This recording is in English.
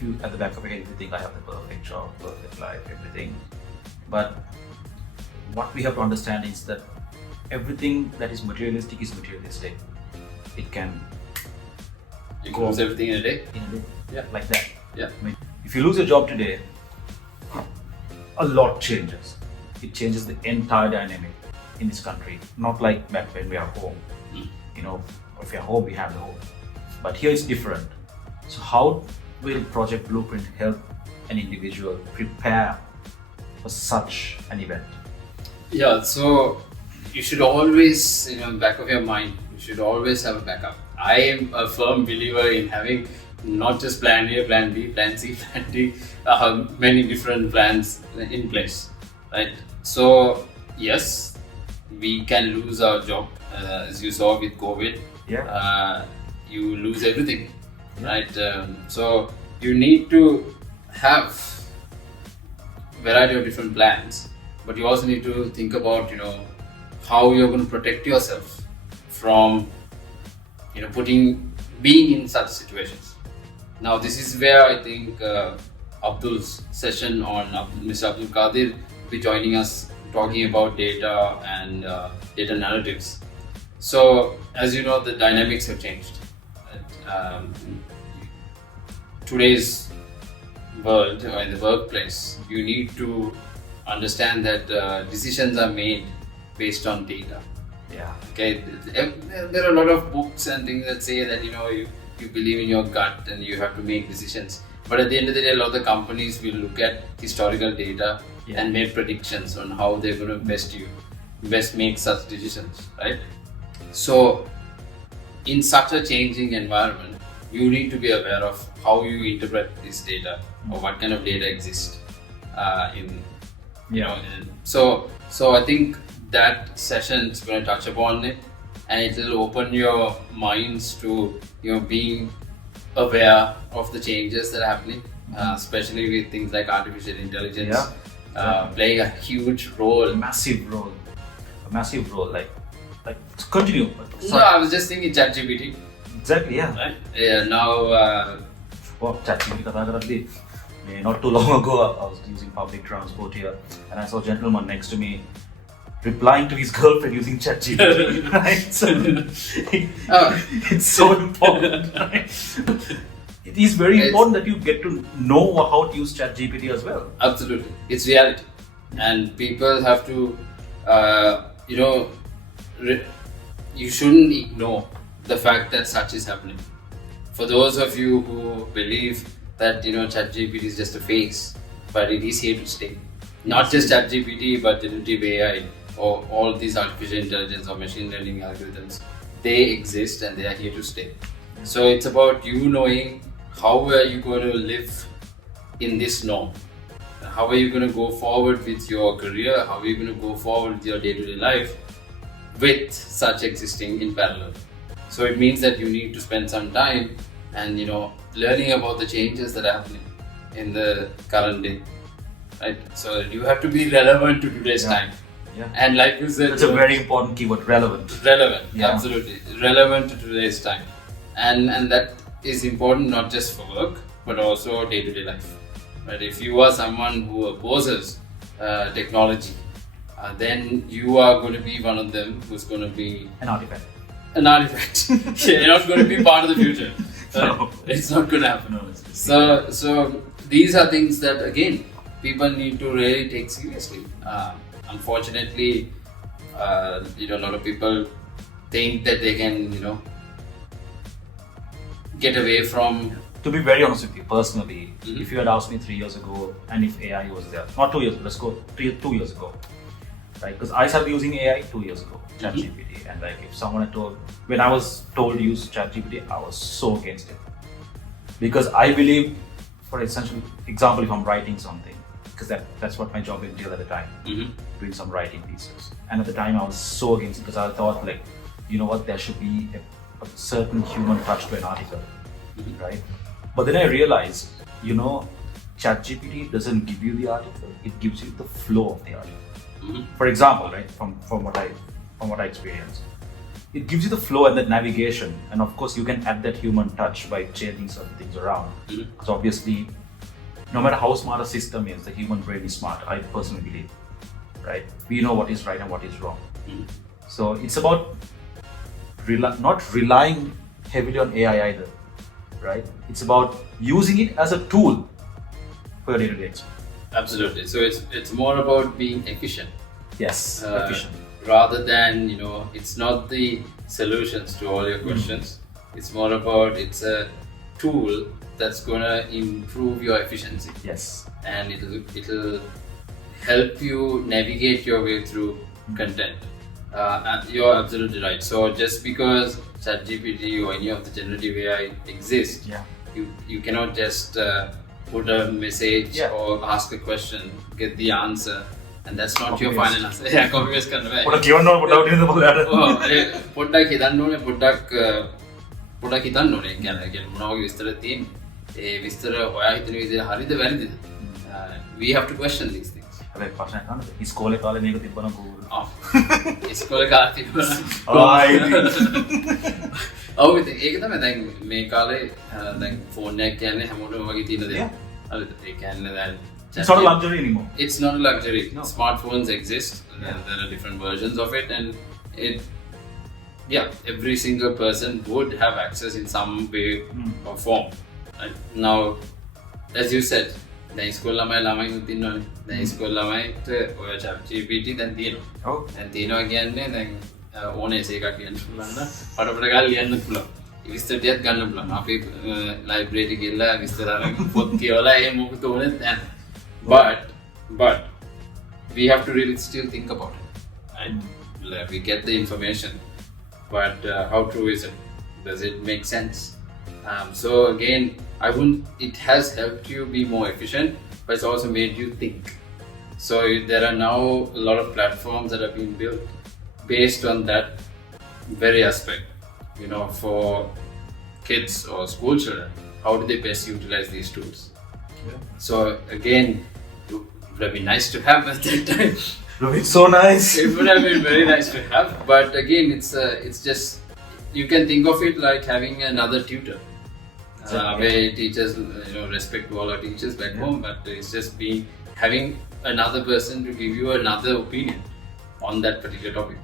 if you at the back of your head, if you think I have the perfect job, perfect life, everything, but what we have to understand is that everything that is materialistic is materialistic. It can You can lose everything in a day. Yeah, like that. Yeah. I mean, if you lose your job today, a lot changes. It changes the entire dynamic in this country. Not like back when we are home. You know, if we are home, we have the home. But here it's different. So how will Project Blueprint help an individual prepare for such an event? Yeah, so you should always, back of your mind, you should always have a backup. I am a firm believer in having not just plan A, plan B, plan C, plan D, many different plans in place, right? So yes, we can lose our job, as you saw with COVID. Yeah. You lose everything, right? So you need to have variety of different plans, but you also need to think about, how you're going to protect yourself from, being in such situations. Now, this is where I think Abdul's session on Mr. Abdul Qadir will be joining us, talking about data and data narratives. So, as you know, the dynamics have changed. Today's world or in the workplace, you need to understand that decisions are made based on data. Yeah. Okay, there are a lot of books and things that say that you believe in your gut and you have to make decisions. But at the end of the day, a lot of the companies will look at historical data and make predictions on how they're going to best make such decisions, right? So, in such a changing environment, you need to be aware of how you interpret this data or what kind of data exists So I think that session is going to touch upon it, and it will open your minds to being aware of the changes that are happening, especially with things like artificial intelligence playing a huge role. A massive role. Like continue. No, I was just thinking ChatGPT. Exactly. Yeah. Right. Yeah. Now. ChatGPT. Not too long ago, I was using public transport here, and I saw a gentleman next to me replying to his girlfriend using ChatGPT. Right? So it's so important. Right? It is very important that you get to know how to use ChatGPT as well. Absolutely, it's reality, and people have to, you shouldn't ignore the fact that such is happening. For those of you who believe that ChatGPT is just a phase, but it is here to stay. Not just ChatGPT, but generative AI or all these artificial intelligence or machine learning algorithms, they exist and they are here to stay. So it's about you knowing how are you going to live in this norm. How are you going to go forward with your career? How are you going to go forward with your day-to-day life with such existing in parallel? So it means that you need to spend some time and learning about the changes that are happening in the current day, right? So you have to be relevant to today's time. Yeah. And like you said, that's a very important keyword, relevant. Absolutely relevant to today's time, and that is important not just for work but also day-to-day life, right? If you are someone who opposes technology, then you are going to be one of them who's going to be an artifact. You're not going to be part of the future. No. It's not going to happen. No, so these are things that again people need to really take seriously. Unfortunately, a lot of people think that they can, get away from. To be very honest with you, personally, if you had asked me 3 years ago, and if AI was there, not 2 years, let's go 2 years ago, right? Because I started using AI 2 years ago, ChatGPT, and like if someone had when I was told to use ChatGPT, I was so against it, because I believe, for example, if I'm writing something, because that's what my job entailed at the time, doing some writing pieces, and at the time I was so against it because I thought there should be a certain human touch to an article, right? But then I realized, ChatGPT doesn't give you the article; it gives you the flow of the article. For example, right, from what I experienced, it gives you the flow and that navigation, and of course you can add that human touch by changing certain things around. Because obviously, no matter how smart a system is, the human brain is smart. I personally believe, right? We know what is right and what is wrong. So it's about not relying heavily on AI either, right? It's about using it as a tool for your day-to-day experience. Absolutely. So it's more about being efficient. Yes, efficient. Rather than, it's not the solutions to all your questions. It's more about, it's a tool that's gonna improve your efficiency. Yes. And it'll help you navigate your way through content. And you're absolutely right. So just because ChatGPT or any of the generative AI exists, you cannot just put a message or ask a question, get the answer, and that's not your final answer. Yeah, copy paste කරන්න බෑ. පොඩක් කියවන්න ඕන පොඩ්ඩක් හිතන්න බලන්න. ඔව් පොඩ්ඩක් හිතන්න ඕනේ පොඩ්ඩක් හිතන්න ඕනේ. කියන්නේ මොනවා වගේ විස්තර තියෙන්නේ. ඒ විස්තර ඔයා හිතන විදිහට හරිද වැරදිද? We have to question these things. හැබැයි ප්‍රශ්නයක් අහන්නද? ඉස්කෝලේ කාලේ මේක තිබ්බනම් කොහොමද? ඉස්කෝලේ කාලේ තිබ්බනම්. ඔව් ඒක තමයි දැන් මේ කාලේ දැන් ෆෝන් එකක් කියන්නේ හැමෝටම වගේ තියෙන දෙයක්. හරිද? ඒ කියන්නේ දැන් it's not a luxury anymore. It's not a luxury. No. Smartphones exist. There are different versions of it, and every single person would have access in some way or form. Right? Now, as you said, දැන් ඉස්කෝලේ ළමයි උතින්නවනේ. දැන් ඉස්කෝලේ ළමයිට ඔය ChatGPT දැන් තියෙනවා. ඔව්. දැන් තියෙනවා කියන්නේ දැන් ඕනේ එකක් කියන්න පුළුවන් නම් පටපට ගාලා ලියන්න පුළුවන්. විස්තර ටිකක් ගන්න පුළුවන්. අපි ලයිබ්‍රරි ගිහලා විස්තර අරන් පොත් කියවලා ඒ මොකද ඕනේ දැන්. But we have to really still think about it. Right? We get the information, but how true is it? Does it make sense? So again, it has helped you be more efficient, but it's also made you think. So there are now a lot of platforms that have been built based on that very aspect. For kids or school children, how do they best utilize these tools? Yeah. So again, it would have been nice to have at that time. It would have been so nice. It would have been very nice to have, but again, it's just, you can think of it like having another tutor. Where teachers, respect to all our teachers back home, but it's just having another person to give you another opinion on that particular topic.